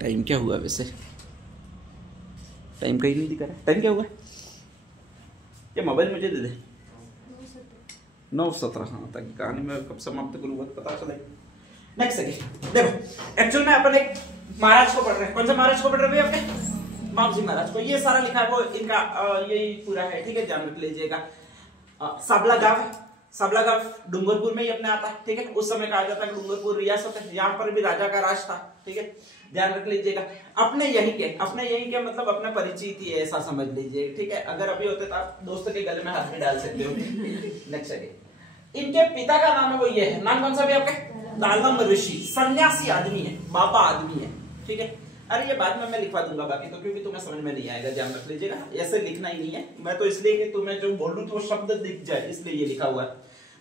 Time क्या हुआ वैसे? टाइम कहीं नहीं दिखा रहा। टाइम क्या हुआ? क्या मोबाइल मुझे दे दे। 9:17। हाँ, ताकि कहानी में कब समाप्त करूँगा पता चले। नेक्स्ट सेकंड देखो, एक्चुअल में अपन एक महाराज को पढ़ रहे हैं। कौन सा महाराज को पढ़ रहे हैं आपके? मामजी महाराज को। ये सारा लिखा है वो इनका यही पूरा है, ठीक है, ध्यान रख लीजिएगा। साबला गांव, साबला गांव डूंगरपुर में ही अपने आता है, ठीक है। उस समय कहा जाता है डूंगरपुर रियासत है, यहाँ पर भी राजा का राज था, ठीक है, ध्यान रख लीजिएगा। अपने यहीं के मतलब अपने परिचित ही है, ऐसा समझ लीजिए, ठीक है। अगर अभी होते तो आप दोस्त के गले में हाथ भी डाल सकते हो। नेक्स्ट सेकंड, इनके पिता का नाम है वो ये है, नाम कौन सा भी आपके? दालम ऋषि। सन्यासी आदमी है, बाबा आदमी है, ठीक है। अरे ये बाद में मैं लिखवा दूंगा बाकी तो, क्योंकि तुम्हें समझ में नहीं आएगा, ध्यान रख लीजिएगा। ऐसे लिखना ही नहीं है, मैं तो इसलिए कि तुम्हें जो बोलूं तो शब्द दिख जाए इसलिए ये लिखा हुआ है।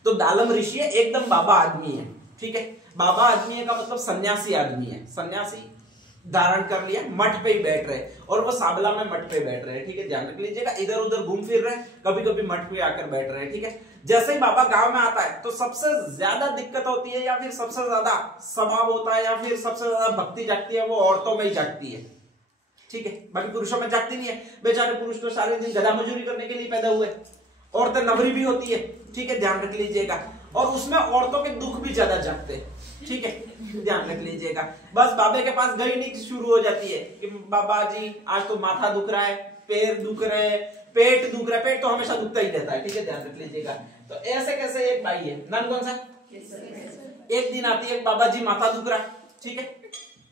तो दालम ऋषि है, एकदम बाबा आदमी है, ठीक है। बाबा आदमी है का मतलब सन्यासी आदमी है। सन्यासी धारण कर लिया, मठ पे ही बैठ रहे, और वो साबला में मठ पे बैठ रहे, ठीक है, ध्यान रख लीजिएगा। इधर उधर घूम फिर रहे, कभी कभी मठ पे आकर बैठ रहे, ठीक है। जैसे ही बाबा गांव में आता है तो सबसे ज्यादा दिक्कत होती है, या फिर सबसे ज्यादा स्वभाव होता है, या फिर सबसे ज्यादा भक्ति जागती है, वो औरतों में ही जागती है, ठीक है। बाकी पुरुषों में जागती नहीं है। बेचारे पुरुष तो सारे दिन गधा मजूरी करने के लिए पैदा हुए। औरतें नवरी भी होती है, ठीक है, ध्यान रख लीजिएगा। और उसमें औरतों के दुख भी ज्यादा जागते हैं, ठीक है, ध्यान रख लीजिएगा। बस बाबे के पास गई नहीं शुरू हो जाती है कि बाबा जी आज तो माथा दुख रहा है, पैर दुख रहे हैं, पेट दुख रहा है। पेट तो हमेशा दुखता ही रहता है, ठीक है, ध्यान रख लीजिएगा। तो ऐसे कैसे एक भाई है, नाम कौन सा? एक दिन आती है बाबा जी माथा दुख रहा है, ठीक है।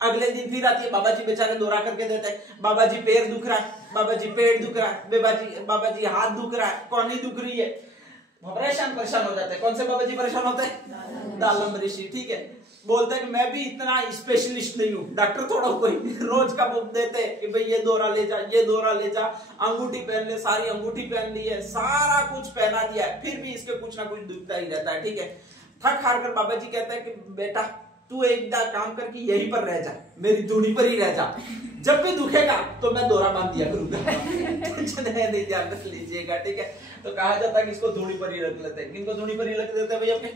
अगले दिन फिर आती है, बाबा जी बेचारे दोहरा करके देते हैं, बाबा जी पैर दुख रहा है, बाबा जी पेट दुख रहा है, बाबा जी हाथ दुख रहा है, कौन ही दुख रही है। परेशान हो जाते हैं। कौन से बाबा जी परेशान होते हैं? दालम ऋषि, ठीक है। बोलते हैं कि मैं भी इतना स्पेशलिस्ट नहीं हूँ, डॉक्टर थोड़ा कोई। रोज का बुक देते कि भाई ये दौरा ले जा, ये दौरा ले जा, अंगूठी पहन ले, सारी अंगूठी पहन ली है, सारा कुछ पहना दिया है, फिर भी इसके कुछ ना कुछ दुखता ही रहता है, ठीक है। थक हार कर बाबा जी कहते हैं कि बेटा तू एक काम करके यहीं पर रह जा, मेरी धूनी पर ही रह जा, जब भी दुखेगा तो मैं दौरा बांध दिया करूंगा। नहीं, ध्यान रख लीजिएगा, ठीक है। तो कहा जाता है कि इसको धूनी पर ही रख लेते हैं। किनको धूनी पर ही रख देते हैं भैया? अपने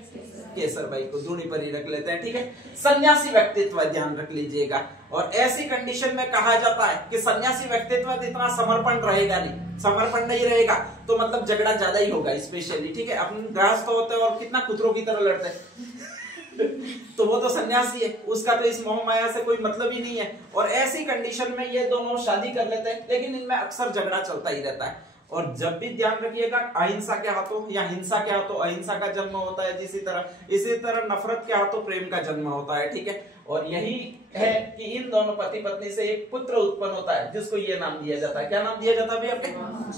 केसर भाई को धूनी पर ही रख लेते हैं, ठीक है। सन्यासी व्यक्तित्व, ध्यान रख लीजिएगा। और ऐसी कंडीशन में कहा जाता है कि सन्यासी व्यक्तित्व इतना समर्पण रहेगा नहीं, समर्पण नहीं रहेगा तो मतलब झगड़ा ज्यादा ही होगा, स्पेशली, ठीक है। अपन गृहस्थ होते हैं और कितना कुतरों की तरह लड़ते हैं। तो वो तो सन्यासी है, उसका तो इस मोह माया से कोई मतलब ही नहीं है। और ऐसी कंडीशन में ये दोनों शादी कर लेते हैं, लेकिन इनमें अक्सर झगड़ा चलता ही रहता है। और जब भी ध्यान रखिएगा, अहिंसा के हाथों या हिंसा के हाथों अहिंसा का जन्म होता है, इसी तरह नफरत के हाथों प्रेम का जन्म होता है, ठीक है। और यही है कि इन दोनों पति पत्नी से एक पुत्र उत्पन्न होता है, जिसको ये नाम दिया जाता है। क्या नाम दिया जाता है भैया अपने?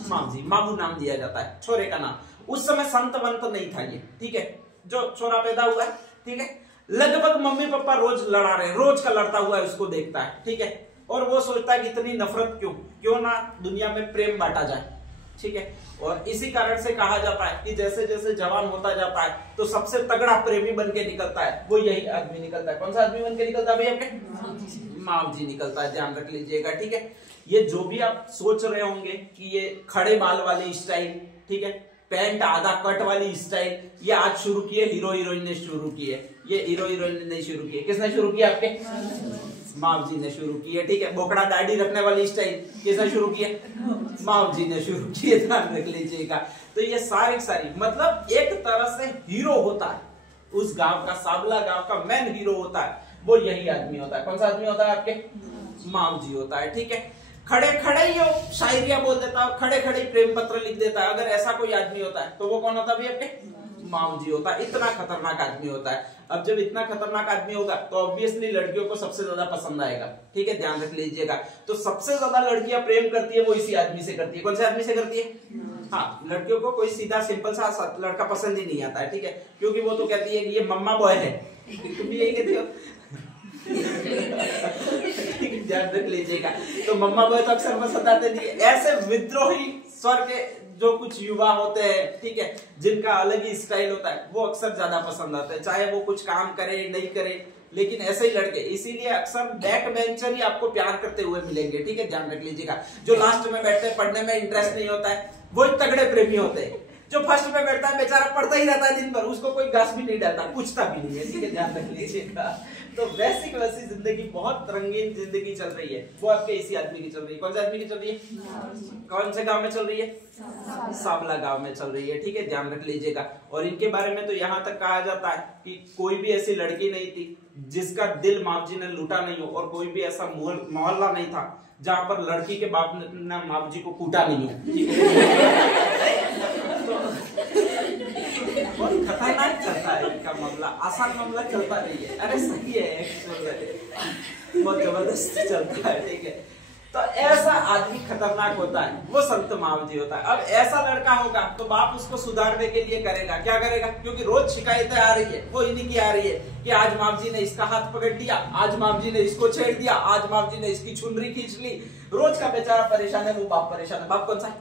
मामजी, मामू नाम दिया जाता है छोरे का नाम। उस समय संत वंत नहीं था ये, ठीक है। जो छोरा पैदा हुआ है, ठीक है, लगभग मम्मी पापा रोज लड़ा रहे, रोज का लड़ता हुआ उसको देखता है, ठीक है। और वो सोचता है कि इतनी नफरत क्यों ना दुनिया में प्रेम बांटा जाए, ठीक है। और इसी कारण से कहा जाता है कि जैसे जैसे जवान होता जाता है तो सबसे तगड़ा प्रेमी बन के निकलता है, वो यही आदमी निकलता है। कौन सा आदमी बन के निकलता है भैया आपके? मावजी निकलता है, ध्यान रख लीजिएगा, ठीक है। ये जो भी आप सोच रहे होंगे कि ये खड़े बाल वाली स्टाइल, ठीक है, पैंट आधा कट वाली स्टाइल, ये आज शुरू किए हीरो हीरोइन ने शुरू किए। ये हीरो हीरोइन ने शुरू किए, किसने शुरू किया? आपके माव जी ने शुरू की है, ठीक है। बोकड़ा दाढ़ी रखने वाली स्टाइल किसने शुरू की है? माव जी ने शुरू की है, ध्यान रख लीजिएगा। तो ये सारी मतलब एक तरह से हीरो होता है उस गांव का, साबला गांव का मेन हीरो होता है, वो यही आदमी होता है। कौन सा आदमी होता है? आपके माव जी होता है, ठीक है। खड़े खड़े ही शायरिया बोल देता है, खड़े खड़े प्रेम पत्र लिख देता है। अगर ऐसा कोई आदमी होता है तो वो कौन होता है? आपके माव जी होता है। इतना खतरनाक आदमी होता है। अब जब इतना खतरनाक आदमी होगा तो ऑब्वियसली लड़कियों को सबसे ज्यादा पसंद आएगा, ठीक है, ध्यान रख लीजिएगा। तो सबसे ज्यादा लड़कियां प्रेम करती है वो इसी आदमी से करती है। कौन से आदमी से करती है? हाँ, लड़कियों को कोई सीधा सिंपल सा लड़का पसंद ही नहीं आता है, ठीक है, क्योंकि वो तो कहती है कि ये मम्मा बॉय है। तुम भी यही कहती हो? ध्यान रख लीजिएगा। तो मम्मा बॉय तो अक्सर पसंद आते नहीं। ऐसे विद्रोही स्वर के जो कुछ युवा होते हैं, ठीक है, जिनका अलग ही स्टाइल होता है, वो अक्सर ज्यादा पसंद आते हैं, चाहे वो कुछ काम करे नहीं करे, लेकिन ऐसे ही लड़के। इसीलिए अक्सर बैक बेंचर ही आपको प्यार करते हुए मिलेंगे, ठीक है, ध्यान रख लीजिएगा। जो लास्ट में बैठते हैं, पढ़ने में इंटरेस्ट नहीं होता है, वो तगड़े प्रेमी होते हैं। जो फर्स्ट में बैठता है बेचारा पढ़ता ही रहता है दिन भर, उसको कोई घास भी नहीं डालता, पूछता भी नहीं है, ठीक है, ध्यान रख लीजिएगा। तो वैसी वैसी जिंदगी, बहुत रंगीन जिंदगी चल रही है, वो आपके इसी आदमी की चल रही है। कौन से आदमी की चल रही है? कौन से गांव में चल रही है? सावला गांव में चल रही है, ठीक है, ध्यान रख लीजिएगा। और इनके बारे में तो यहाँ तक कहा जाता है कि कोई भी ऐसी लड़की नहीं थी जिसका दिल माप जी ने लूटा नहीं हो, और कोई भी ऐसा मोहल्ला नहीं था जहां पर लड़की के बाप ने माप जी को कूटा नहीं हो, ठीक है। बहुत खतरनाक चलता है इनका मामला, आसान मामला चलता नहीं है। अरे सही है, बहुत जबरदस्त चलता है, ठीक है। तो ऐसा आदमी खतरनाक होता है, वो संत माव जी होता है। अब ऐसा लड़का होगा तो बाप उसको सुधारने के लिए करेगा, क्या करेगा? क्योंकि रोज शिकायतें आ रही है, वो इन्हीं की आ रही है कि आज माव जी ने इसका हाथ पकड़ लिया, आज माव जी ने इसको छेड़ दिया, आज माव जी ने इसकी चुनरी खींच ली। रोज का बेचारा परेशान है, वो बाप परेशान है। बाप कौन सा है?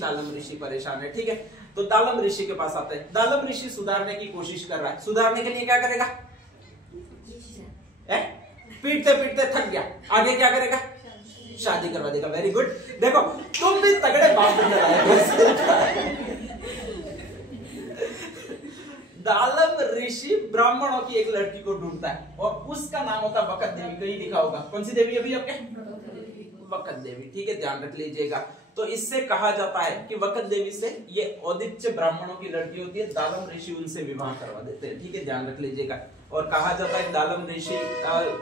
दालम ऋषि परेशान है, ठीक है। तो दालम ऋषि के पास आते हैं। दालम ऋषि सुधारने की कोशिश कर रहा है। सुधारने के लिए क्या करेगा? पीटते पीटते थक गया, आगे क्या करेगा? शादी करवा देगा। Very good. देखो तुम भी तगड़े बाप बनने वाले। दालम ऋषि ब्राह्मणों की एक लड़की को ढूंढता है और उसका नाम होता है वकत देवी। कहीं लिखा होगा, कौन सी देवी अभी आपके? वकत देवी, ठीक है, ध्यान रख लीजिएगा। तो इससे कहा जाता है कि वकत देवी से, ये औदित्य ब्राह्मणों की लड़की होती है, दालम ऋषि उनसे विवाह करवा देते हैं, ठीक है, ध्यान रख लीजिएगा। और कहा जाता है दालम ऋषि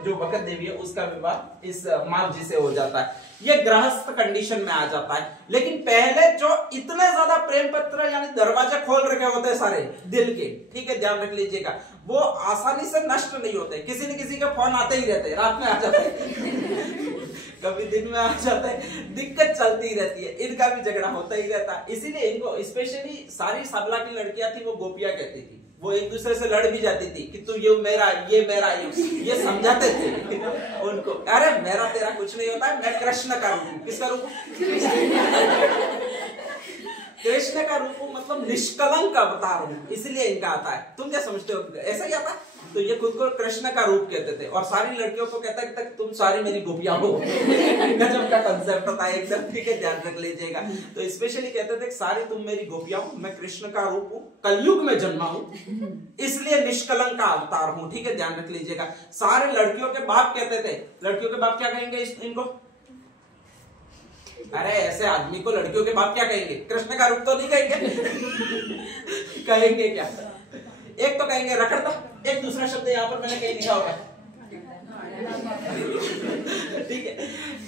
जो वकत देवी है उसका विवाह इस माव जी से हो जाता है। ये गृहस्थ कंडीशन में आ जाता है। लेकिन पहले जो इतने ज्यादा प्रेम पत्र यानी दरवाजे खोल रखे होते हैं सारे दिल के, ठीक है, ध्यान रख लीजिएगा, वो आसानी से नष्ट नहीं होते। किसी न किसी के फोन आते ही रहते हैं, रात में आ जाते हैं कभी दिन में आ जाता है, दिक्कत चलती रहती है, इनका भी झगड़ा होता ही रहता है। इसीलिए इनको स्पेशली सारी साबला की लड़कियां थी वो गोपियां कहती थी, वो एक दूसरे से लड़ भी जाती थी कि तू ये मेरा, ये समझाते थे उनको, अरे मेरा तेरा कुछ नहीं होता है, मैं कृष्ण का रूप हूं। किसका रूप? कृष्ण का रूप हूं, मतलब निष्कलंक अवतार हूं, इसलिए इनका आता है। तुम क्या समझते हो? ऐसा ही आता है। तो ये खुद को कृष्ण का रूप कहते थे और सारी लड़कियों को कहता है कि तुम सारी मेरी गोपियां हो। गजब का कंसेप्ट था एकदम, ठीक है, ध्यान रख लीजिएगा। तो स्पेशली कहते थे सारी तुम मेरी गोपियां हो, मैं कृष्ण का रूप हूँ, कलयुग में जन्मा हूँ, इसलिए निष्कलंक का अवतार हूँ, ठीक है, ध्यान रख लीजिएगा। सारे लड़कियों के बाप कहते थे, लड़कियों के बाप क्या कहेंगे इनको? अरे ऐसे आदमी को लड़कियों के बाप क्या कहेंगे? कृष्ण का रूप तो नहीं कहेंगे। कहेंगे क्या? एक तो कहेंगे रखड़ता, एक दूसरा शब्द यहाँ पर मैंने कहीं लिखा होगा, ठीक है।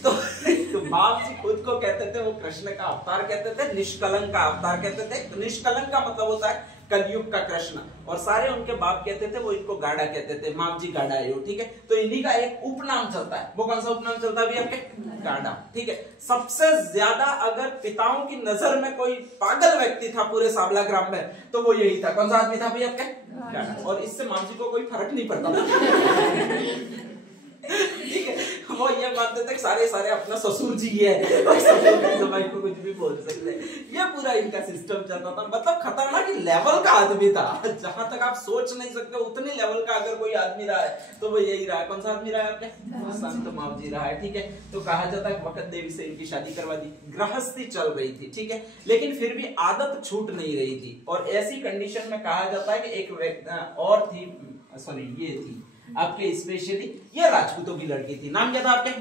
तो बाप जी खुद को कहते थे वो कृष्ण का अवतार कहते थे, निष्कलंक का अवतार कहते थे। निष्कलंक का मतलब होता है कलयुग का कृष्ण, और सारे उनके बाप कहते थे वो इनको गाड़ा कहते थे, माप जी गाड़ा है, ठीक है। तो इन्हीं का एक उपनाम चलता है, वो कौन सा उपनाम चलता है आपके? गाड़ा, ठीक है। सबसे ज्यादा अगर पिताओं की नजर में कोई पागल व्यक्ति था पूरे सावला ग्राम में तो वो यही था। कौन सा आदमी था भाई आपके? गाड़ा। और इससे माप जी को कोई फर्क नहीं पड़ता था, ठीक है। वो ये मानते थे सारे सारे अपना ससुर जी है, ससुर जी जमाई को कुछ भी बोल सकते। ये पूरा इनका सिस्टम चलता था। मतलब खतरनाक लेवल का आदमी था, जहां तक आप सोच नहीं सकते उतने लेवल का अगर कोई आदमी रहा है तो वो यही रहा है। कौन सा आदमी रहा है आपने? संत माव जी रहा है, ठीक है। तो कहा जाता है वकत देवी से इनकी शादी करवा दी। गृहस्थी चल रही थी, ठीक है, लेकिन फिर भी आदत छूट नहीं रही थी। और ऐसी कंडीशन में कहा जाता है कि एक व्यक्ति और थी, सॉरी ये थी आपके स्पेशली, ये राजपूतों की लड़की थी। नाम क्या था आपके?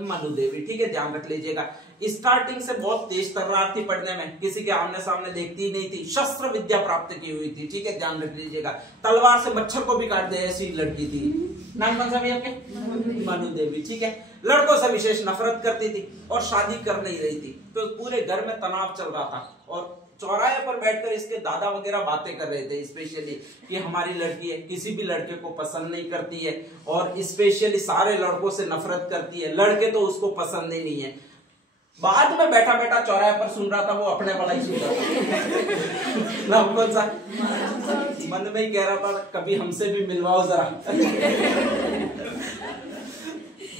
मनु देवी, ठीक है, ध्यान रख लीजिएगा। स्टार्टिंग से बहुत तेज तर्रार थी पढ़ने में, किसी के आमने सामने देखती नहीं थी, शस्त्र विद्या प्राप्त की हुई थी, ठीक है, ध्यान रख लीजिएगा। तलवार से मच्छर को भी काट दे ऐसी लड़की थी। नाम कौन सा भी आपके? मनु देवी, ठीक है। लड़कों से विशेष नफरत करती थी और शादी कर नहीं रही थी, तो पूरे घर में तनाव चल रहा था। और चौराहे पर बैठकर इसके दादा वगैरह बातें कर रहे थे स्पेशली कि हमारी लड़की है, किसी भी लड़के को पसंद नहीं करती है और स्पेशली सारे लड़कों से नफरत करती है, लड़के तो उसको पसंद ही नहीं है। बाद में बैठा बैठा चौराहे पर सुन रहा था, वो अपने वाला ही सुन रहा था। नाम कौन सा? मन में ही कह रहा था कभी हमसे भी मिलवाओ जरा।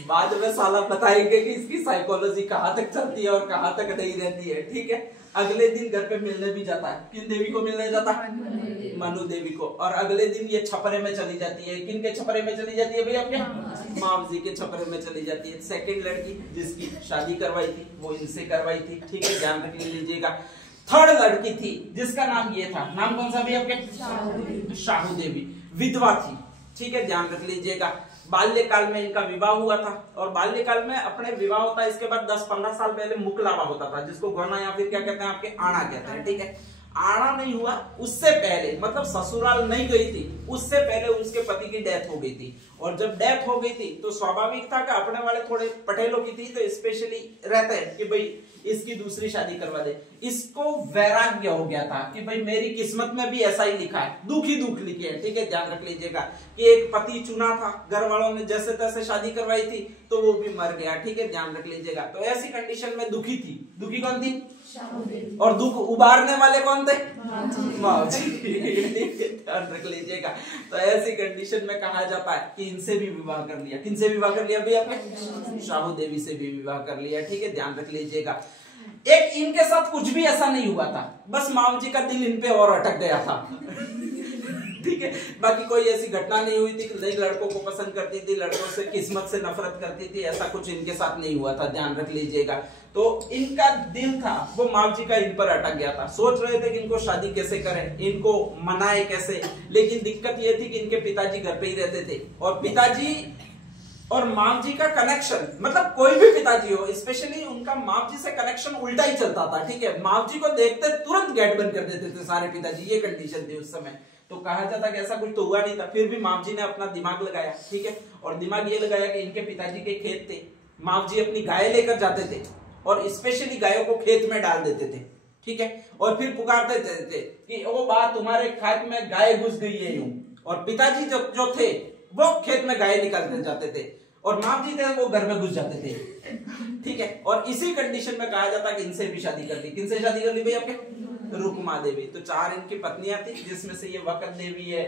बाद में साला बताएंगे कि इसकी साइकोलॉजी कहाँ तक चलती है और कहाँ तक नहीं रहती है, ठीक है। अगले दिन घर पे मिलने भी जाता है। किन देवी को मिलने जाता है? मनु देवी को। और अगले दिन ये छपरे में चली जाती है। किन के छपरे में चली जाती है भैया? आपके माम जी के छपरे में चली जाती है। सेकंड लड़की जिसकी शादी करवाई थी वो इनसे करवाई थी, ठीक है, ध्यान रख लीजिएगा। थर्ड लड़की थी जिसका नाम ये था, नाम कौन सा भी आपके? शाहू देवी, विधवा थी। ठीक है, ध्यान रख लीजिएगा। बाल्यकाल में इनका विवाह हुआ था और बाल्यकाल में अपने विवाह होता है, इसके बाद 10-15 साल पहले मुकलावा होता था, जिसको गोना या फिर क्या कहते हैं आपके आना कहते हैं। ठीक है, आना नहीं हुआ उससे पहले, मतलब ससुराल नहीं गई थी उससे पहले उसके पति की डेथ हो गई थी। और जब डेथ हो गई थी तो स्वाभाविक था कि अपने वाले थोड़े पटेलों की थी तो स्पेशली रहता है कि भाई इसकी दूसरी शादी करवा दे। इसको वैराग्य हो गया था कि भाई मेरी किस्मत में भी ऐसा ही लिखा है, दुख ही दुख लिखे हैं। ठीक है, ध्यान रख लीजिएगा कि एक पति चुना था, घर वालों ने जैसे तैसे शादी करवाई थी तो वो भी मर गया। ठीक है, ध्यान रख लीजिएगा। तो ऐसी कंडीशन में दुखी थी। दुखी कौन थी? और दुख उबारने वाले कौन थे? मावजी। ध्यान रख लीजिएगा। तो ऐसी कंडीशन में कहा जाता है कि इनसे भी विवाह कर लिया। किनसे विवाह कर लिया? अभी आपने शाहू देवी से भी विवाह कर लिया। ठीक है, ध्यान रख लीजिएगा। एक इनके साथ कुछ भी ऐसा नहीं हुआ था, बस मावजी का दिल इन पे और अटक गया था। ठीक है, बाकी कोई ऐसी घटना नहीं हुई थी कि नहीं लड़कों को पसंद करती थी, लड़कों से किस्मत से नफरत करती थी, ऐसा कुछ इनके साथ नहीं हुआ था। ध्यान रख लीजिएगा। तो इनका दिल था वो मावजी का इन पर अटक गया था। सोच रहे थे कि इनको शादी कैसे करें, इनको मनाए कैसे, लेकिन दिक्कत ये थी कि इनके पिताजी घर पे ही रहते थे और पिताजी और मावजी का कनेक्शन, मतलब कोई भी पिताजी हो, स्पेशली उनका मावजी से कनेक्शन उल्टा ही चलता था। ठीक है, मावजी को देखते तुरंत गेट बंद कर देते थे सारे पिताजी, ये कंडीशन थी उस समय। तो कहा जाता कि ऐसा कुछ तो हुआ नहीं था, फिर भी मावजी ने अपना दिमाग लगाया। ठीक है, और दिमाग ये लगाया कि इनके पिताजी के खेत थे, मावजी अपनी गाय लेकर जाते थे और स्पेशली गायों को खेत में डाल देते थे। ठीक है, और फिर पुकारते थे कि ओ बा तुम्हारे खेत में गाय घुस गई है यूं। और पिताजी जो थे वो खेत में गाय निकालते जाते थे और मावजी थे वो घर में घुस जाते थे। ठीक है, और इसी कंडीशन में कहा जाता कि इनसे भी शादी कर ली। किनसे शादी कर ली भाई? आपके रुक्मा देवी। तो 4 इनकी पत्नियां थी, जिसमें से ये वकत देवी है,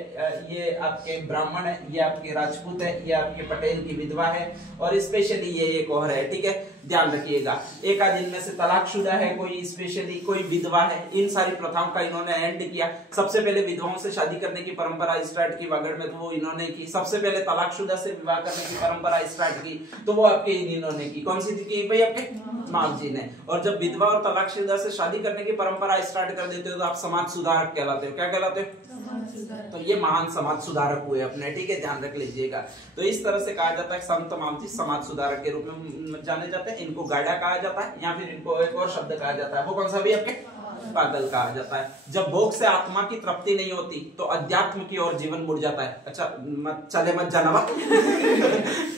ये आपके ब्राह्मण है, ये आपके राजपूत है, ये आपके पटेल की विधवा है और स्पेशली ये एक और है। ठीक है, ध्यान रखिएगा। एक आध इनमें से तलाकशुदा है, कोई स्पेशली कोई विधवा है। इन सारी प्रथाओं का इन्होंने एंड किया। सबसे पहले विधवाओं से शादी करने की परंपरा स्टार्ट की वागड़ में, तो वो इन्होंने की। सबसे पहले तलाकशुदा से विवाह करने की परंपरा स्टार्ट की, तो वो आपके इन्होंने की। कौन सी की भाई? आपके मावजी ने। और जब विधवा और तलाकशुदा से शादी करने की परंपरा स्टार्ट कर देते हो तो आप समाज सुधारक कहलाते हो। क्या कहलाते हो? तो ये महान समाज सुधारक हुए अपने। ठीक है, ध्यान रख लीजिएगा। तो इस तरह से कहा जाता है संत मावजी समाज सुधारक के रूप में जाने जाते हैं। इनको गाड़ा कहा जाता है या फिर इनको एक और शब्द कहा जाता है, वो कौन सा भी? आपके पागल कहा जाता है। जब भोग से आत्मा की तृप्ति नहीं होती तो अध्यात्म की ओर जीवन मुड़ जाता है। अच्छा मत जाना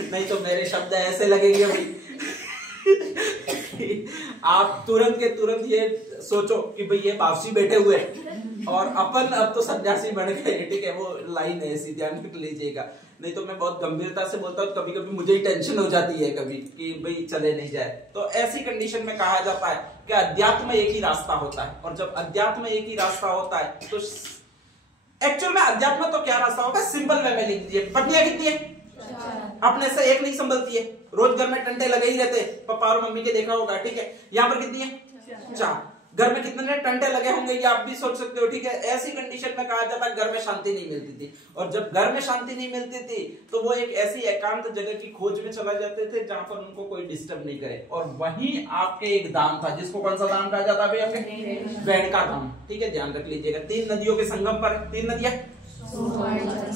नहीं तो मेरे शब्द ऐसे लगेंगे भाई आप तुरंत के तुरंत ये सोचो कि भाई ये बापसी बैठे हुए और अपन अब तो सन्यासी बन गए। ठीक है, वो लाइन है ऐसी, ध्यान रख लीजिएगा। नहीं तो मैं बहुत गंभीरता से बोलता हूँ, कभी कभी मुझे ही टेंशन हो जाती है कभी कि भाई चले नहीं जाए। तो ऐसी कंडीशन में कहा जाता है कि अध्यात्म एक ही रास्ता होता है। और जब अध्यात्म एक ही रास्ता होता है तो एक्चुअल में अध्यात्म तो क्या रास्ता होगा? सिंपल वे में लिख दीजिए। पत्नियां कितनी है? अपने से एक नहीं संभलती है, रोज घर में टंटे लगे ही रहते, पापा और मम्मी के देखा होगा। ठीक है, यहाँ पर कितनी है? 4। घर में कितने टंटे लगे होंगे ये आप भी सोच सकते हो। ठीक है, ऐसी कंडीशन में कहा जाता है घर में शांति नहीं मिलती थी। और जब घर में शांति नहीं मिलती थी तो वो एक ऐसी एकांत जगह की खोज में चला जाते थे जहां पर उनको कोई डिस्टर्ब नहीं करे। और वहीं आपके एक धाम था जिसको कौन सा धाम कहा जाता है? आपके वेणका धाम। ठीक है, ध्यान रख लीजिएगा। 3 नदियों के संगम पर, 3 नदियां,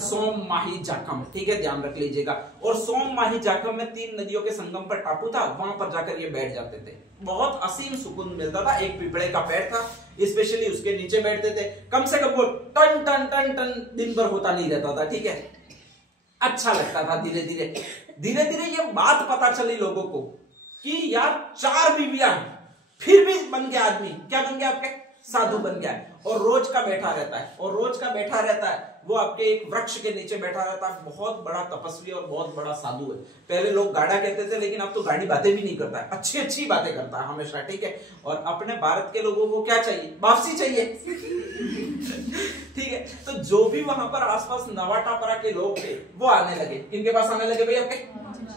सोम माही जाखम। ठीक है, ध्यान रख लीजिएगा। और सोम माही जाखम में 3 नदियों के संगम पर टापू था, वहां पर जाकर ये बैठ जाते थे। बहुत असीम सुकून मिलता था। एक पीपड़े का पेड़ था, स्पेशली उसके नीचे बैठते थे। कम से कम वो टन टन टन टन दिन भर होता नहीं रहता था। ठीक है, अच्छा लगता था। धीरे धीरे ये बात पता चली लोगों को कि यार 4 बीवियां फिर भी बन गया आदमी। क्या बन गया? आपके साधु बन गया है। और रोज का बैठा रहता है, और रोज का बैठा रहता है वो आपके एक वृक्ष के नीचे बैठा रहता है। बहुत बड़ा तपस्वी और बहुत बड़ा साधु है। पहले लोग गाड़ा कहते थे, लेकिन अब तो गाड़ी बातें भी नहीं करता है, अच्छी बातें करता है हमेशा। ठीक है, और अपने भारत के लोगों को क्या चाहिए? वापसी चाहिए। ठीक है, तो जो भी वहां पर आसपास नवाटापरा के लोग थे वो आने लगे। किनके पास आने लगे भाई? आपके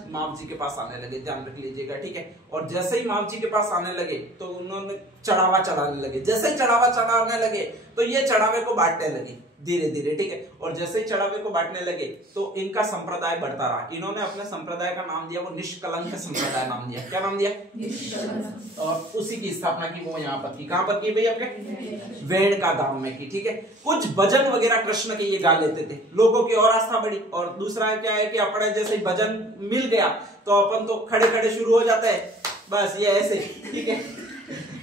माप जी के पास आने लगे, ध्यान रख लीजिएगा, ठीक है। और जैसे ही माप जी के पास आने लगे तो उन्होंने चढ़ावा चढ़ाने लगे। जैसे ही चढ़ावा चढ़ाने लगे तो ये चढ़ावे को बांटने लगे धीरे धीरे, ठीक है। और जैसे ही चढ़ावे को बांटने लगे तो इनका संप्रदाय बढ़ता रहा। इन्होंने अपने संप्रदाय का नाम दिया वो निष्कलंक संप्रदाय नाम दिया। क्या नाम दिया? निष्कलंक। और उसी की स्थापना की वो यहाँ पर की। कहां पर की भाई? आपके वेड़ का धाम में की, ठीक है। कुछ भजन वगैरह कृष्ण के ये गा लेते थे, लोगों की और आस्था बढ़ी। और दूसरा क्या है कि अपने जैसे ही भजन मिल गया तो अपन तो खड़े खड़े शुरू हो जाता है, बस ये ऐसे, ठीक है,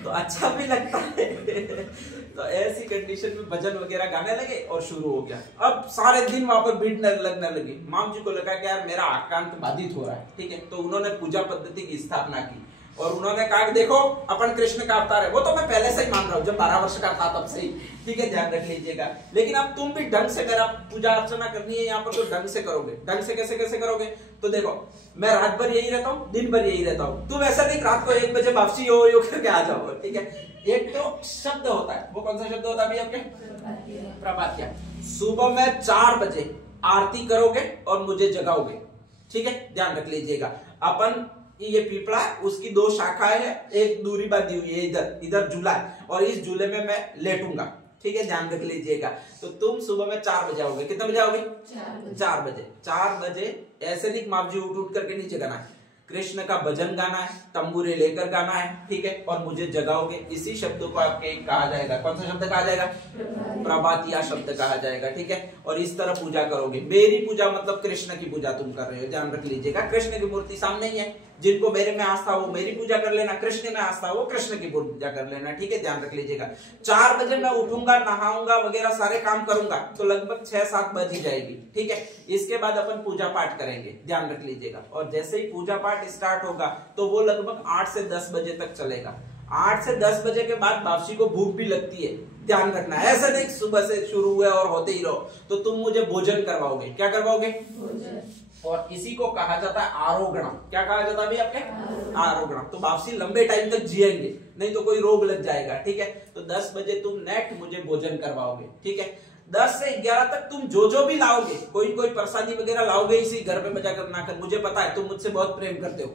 तो अच्छा भी लगता है। तो ऐसी कंडीशन में भजन वगैरह गाने लगे और शुरू हो गया। अब सारे दिन वहां पर बीट लगने लगी। माम जी को लगा कि यार मेरा आकांत बाधित हो रहा है, ठीक है। तो उन्होंने पूजा पद्धति की स्थापना की और उन्होंने कहा कि देखो अपन कृष्ण का अवतार है। वो तो मैं पहले से ही मान रहा हूँ, जब 12 वर्ष का था तब से ही, ठीक है, ध्यान रख लीजिएगा। लेकिन अब तुम भी ढंग से मेरा पूजा अर्चना करनी है यहाँ पर, तो ढंग से करोगे। ढंग से कैसे करोगे? तो देखो मैं रात भर यही रहता हूँ, दिन भर यही रहता हूँ। तुम ऐसा नहीं रात को 1 बजे वापसी हो करके आ जाओ, ठीक है। एक तो शब्द होता है, वो कौन सा शब्द होता है आपके? प्रभातिया। सुबह में 4 बजे आरती करोगे और मुझे जगाओगे, ठीक है, ध्यान रख लीजिएगा। अपन ये पीपड़ा है, उसकी 2 शाखाएं हैं, एक दूरी बांधी हुई है, इधर झूला है और इस झूले में मैं लेटूंगा, ठीक है, ध्यान रख लीजिएगा। तो तुम सुबह में 4 बजे आओगे। कितने बजे आओगे? 4 बजे। 4 बजे ऐसे नहीं माप जी उठ करके नीचे गाना है, कृष्ण का भजन गाना है, तंबूरे लेकर गाना है, ठीक है, और मुझे जगाओगे। इसी शब्द को आपके कहा जाएगा, कौन सा शब्द कहा जाएगा? प्रभातिया शब्द कहा जाएगा, ठीक है। और इस तरह पूजा करोगे। मेरी पूजा मतलब कृष्ण की पूजा तुम कर रहे हो, ध्यान रख लीजिएगा। कृष्ण की मूर्ति सामने ही है, जिनको मेरे में आस्था वो मेरी पूजा कर लेना, कृष्ण में आस्था वो कृष्ण की पूजा कर लेना, ठीक है, ध्यान रख लीजिएगा। 4 बजे मैं उठूंगा, नहाऊंगा वगैरह सारे काम करूंगा तो लगभग 6-7 बज ही जाएगी, ठीक है। इसके बाद अपन पूजा पाठ करेंगे, ध्यान रख लीजिएगा। और जैसे ही पूजा पाठ स्टार्ट होगा तो वो लगभग 8 से 10 बजे तक चलेगा। 8 से 10 बजे के बाद वापसी को भूख भी लगती है, ध्यान रखना। ऐसा नहीं सुबह से शुरू हुआ और होते ही रहो। तो तुम मुझे भोजन करवाओगे। क्या करवाओगे? भोजन। और इसी को कहा जाता है आरोगण। क्या कहा जाता है अभी आपके? आरोगण। तो वापसी लंबे टाइम तक जिएंगे, नहीं तो कोई रोग लग जाएगा, ठीक है। तो 10 बजे तुम नेट मुझे भोजन करवाओगे, ठीक है। 10 से 11 तक तुम जो भी लाओगे, कोई प्रसादी वगैरह लाओगे इसी घर पे बजा कर ना कर, मुझे पता है तुम मुझसे बहुत प्रेम करते हो,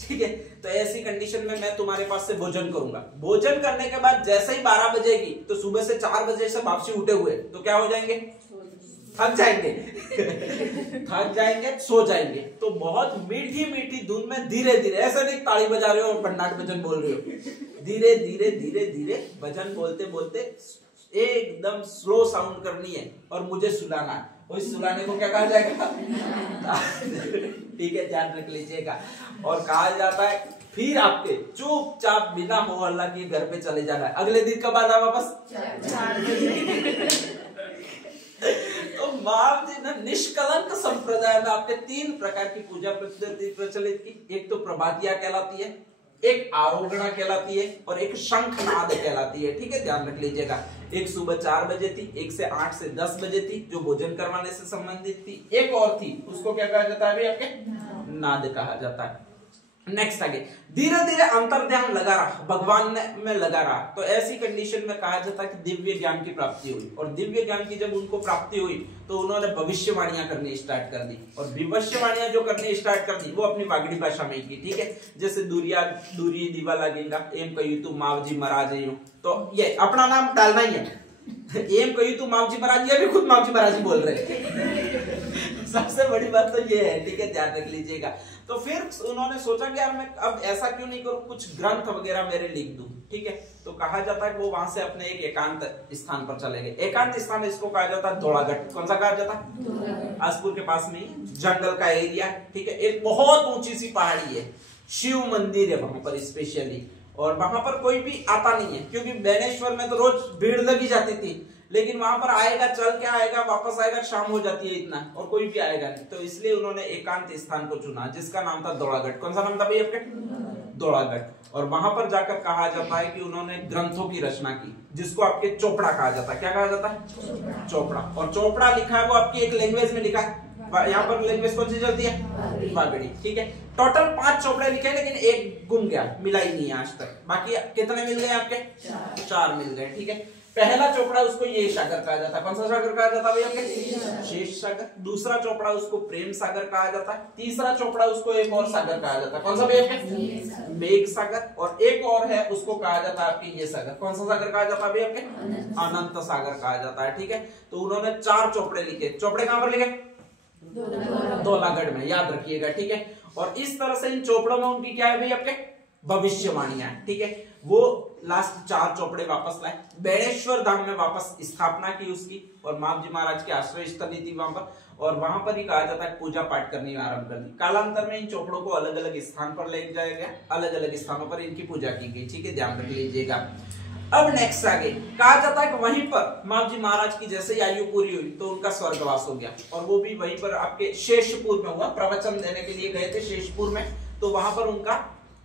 ठीक है। तो ऐसी कंडीशन में मैं तुम्हारे पास से भोजन करूंगा। भोजन करने के बाद जैसे ही 12 बजेगी तो सुबह से 4 बजे से वापसी उठे हुए तो क्या हो जाएंगे? थक जाएंगे थक जाएंगे, सो जाएंगे। तो बहुत मीठी मीठी धुन में धीरे धीरे, ऐसा नहीं ताली बजा रहे हो और भंडाट भजन बोल रहे हो, धीरे धीरे धीरे धीरे भजन बोलते बोलते एकदम स्लो साउंड करनी है और मुझे सुलाना है। और इस सुलाने को क्या कहा जाएगा? ठीक है, ध्यान रख लीजिएगा। और कहा जाता है फिर आपके चुपचाप बिना हो हल्ला किए घर पे चले जाना है। अगले दिन कब आना वापस? 4 बजे। तो माम जी ने निष्कलंक संप्रदाय में आपके 3 प्रकार की पूजा पद्धति प्रचलित की। एक तो प्रभातिया कहलाती है, एक आरोगणा कहलाती है और एक शंखनाद कहलाती है, ठीक है, ध्यान रख लीजिएगा। एक सुबह 4 बजे थी, एक से 8 से 10 बजे थी जो भोजन करवाने से संबंधित थी। एक और थी, उसको क्या कहा जाता है आपके? नाद कहा जाता है। नेक्स्ट आगे धीरे धीरे अंतर्ध्यान लगा रहा, भगवान में लगा रहा। तो ऐसी कंडीशन में कहा जाता है कि दिव्य ज्ञान की प्राप्ति हुई। और दिव्य ज्ञान की जब उनको प्राप्ति हुई तो उन्होंने भविष्यवाणियां करनी स्टार्ट कर दी। और भविष्यवाणियां जो करनी स्टार्ट कर दी वो अपनी वागड़ी भाषा में की, ठीक है। जैसे दूरी दीवा लगेगा, एम कही तू मावजी महाराज। तो ये अपना नाम डालना ही है, एम कही तू मावजी महाराज, ये भी खुद मावजी महाराज बोल रहे हैं। सबसे बड़ी बात तो ये है, ठीक है, ध्यान रख लीजिएगा। तो फिर उन्होंने सोचा कि यार मैं अब ऐसा क्यों नहीं करूं, कुछ ग्रंथ वगैरह मेरे लिख दूं, ठीक है। तो कहा जाता है वो वहां से अपने एक एकांत स्थान पर चले गए। एकांत स्थान इसको कहा जाता है धौलागढ़। कौन सा कहा जाता है? आसपुर के पास में जंगल का एरिया, ठीक है। एक बहुत ऊंची सी पहाड़ी है, शिव मंदिर है वहां पर स्पेशली। और वहां पर कोई भी आता नहीं है क्योंकि बेनेश्वर में तो रोज भीड़ लगी जाती थी, लेकिन वहां पर आएगा, चल के आएगा, वापस आएगा, शाम हो जाती है इतना, और कोई भी आएगा नहीं। तो इसलिए उन्होंने एकांत स्थान को चुना जिसका नाम था धौलागढ़। कौन सा नाम था भाई आपके? धौलागढ़। और वहां पर जाकर कहा जाता है कि उन्होंने ग्रंथों की रचना की जिसको आपके चोपड़ा कहा जाता है। क्या कहा जाता है? चोपड़ा। और चोपड़ा लिखा है वो आपकी एक लैंग्वेज में लिखा है, यहाँ पर लैंग्वेज कौन सी चलती है, बागड़ी। ठीक है, टोटल 5 चोपड़े लिखे लेकिन एक गुम गया, मिला ही नहीं आज तक। बाकी कितने मिल गए आपके, 4 मिल गए। ठीक है, पहला चोपड़ा उसको ये सागर कहा जाता है। कौन सा सागर कहा जाता है भैया आपके, शेष सागर। दूसरा चोपड़ा उसको प्रेम सागर कहा जाता है। तीसरा चोपड़ा उसको एक और सागर कहा जाता है। कौन सा भैया, मेघ सागर। और एक और है उसको कहा जाता है आपके ये सागर। कौन सा सागर कहा जाता है भैया आपके, अनंत सागर कहा जाता है। ठीक है, तो उन्होंने 4 चोपड़े लिखे। चोपड़े कहां पर लिखे, धौलागढ़ में, याद रखिएगा। ठीक है, और इस तरह से इन चोपड़ों में उनकी क्या है भाई आपके, भविष्यवाणियां। ठीक है, वो लास्ट 4 चोपड़े वापस लाए, बेणेश्वर धाम में वापस स्थापना की उसकी, और माप जी महाराज की आश्रय स्थली थी वहां पर, और वहां पर ही कहा जाता है पूजा पाठ करनी आरंभ कर दी। कालांतर में इन चोपड़ों को अलग अलग स्थान पर ले जाया गया, अलग अलग स्थानों पर इनकी पूजा की गई। ठीक है, ध्यान रख लीजिएगा। अब नेक्स्ट आगे कहा जाता है कि वहीं पर माप जी महाराज की जैसे ही आयु पूरी हुई तो उनका स्वर्गवास हो गया, और वो भी वहीं पर आपके शेषपुर में हुआ। प्रवचन देने के लिए गए थे शेषपुर में, तो वहां पर उनका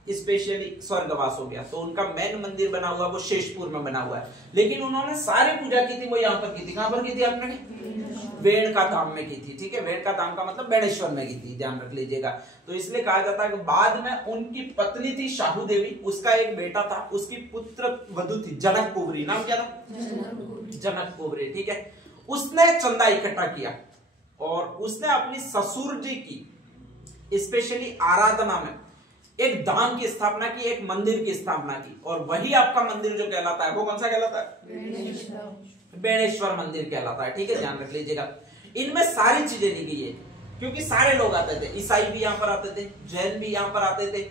स्पेशली स्वर्गवास हो गया। तो उनका मेन मंदिर बना हुआ वो शेषपुर में बना हुआ है, लेकिन उन्होंने सारी पूजा की थी वो यहाँ पर की थी। कहां पर की थी आपने, वेणका धाम में की थी। ठीक है, वेणका धाम का मतलब बेणेश्वर में की थी, ध्यान रख लीजिएगा। तो इसलिए कहा जाता है कि बाद में उनकी पत्नी थी शाहू देवी, उसका एक बेटा था, उसकी पुत्र वधु थी जनक कुबरी। नाम क्या था, जनक कुबरी। ठीक है, उसने चंदा इकट्ठा किया और उसने अपनी ससुर जी की स्पेशली आराधना में एक धाम की स्थापना की, एक मंदिर की स्थापना की, और वही आपका मंदिर जो कहलाता है वो कौन सा कहलाता है, बेणेश्वर मंदिर कहलाता है। ठीक है, ध्यान रख लीजिएगा। इनमें सारी चीजें ली गई है, क्योंकि सारे लोग आते थे, ईसाई भी यहाँ पर आते थे, जैन भी यहाँ पर आते थे,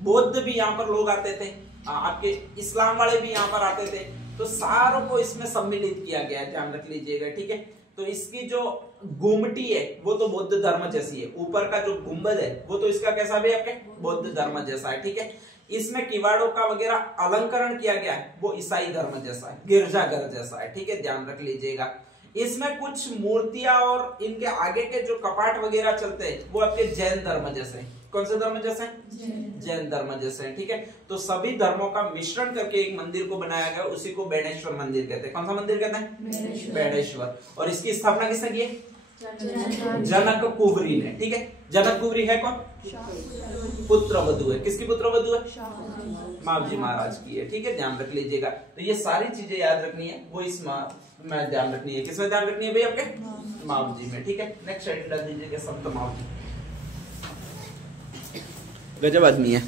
बौद्ध भी यहाँ पर लोग आते थे, आपके इस्लाम वाले भी यहाँ पर आते थे। तो सारों को इसमें सम्मिलित किया गया है, ध्यान रख लीजिएगा। ठीक है, तो इसकी जो गुमटी है वो तो बौद्ध धर्म जैसी है, ऊपर का जो गुंबद है वो तो इसका कैसा भी आपके बौद्ध धर्म जैसा है। ठीक है, इसमें किवाड़ों का वगैरह अलंकरण किया गया है वो ईसाई धर्म जैसा है, गिरजाघर जैसा है। ठीक है, ध्यान रख लीजिएगा। इसमें कुछ मूर्तियां और इनके आगे के जो कपाट वगैरह चलते हैं वो आपके जैन धर्म जैसे हैं। कौन से धर्म जैसे हैं, जैन धर्म जैसे हैं। ठीक है, तो सभी धर्मों का मिश्रण करके एक मंदिर को बनाया गया, उसी को बेणेश्वर मंदिर कहते हैं। कौन सा मंदिर कहते हैं, बेणेश्वर। और इसकी स्थापना किसने की है, जनक कुबरी ने। ठीक है, जनक कुबरी है कौन, पुत्र वधु है। किसकी पुत्र वधु है, माप जी महाराज की है। ठीक है, ध्यान रख लीजिएगा। तो ये सारी चीजें याद रखनी है, वो इस में ध्यान रखनी है। किसमें ध्यान रखनी है भाई आपके, माप जी में। ठीक है, नेक्स्ट साइड डाल दीजिएगा, सप्तमाव जी। गजब आदमी है।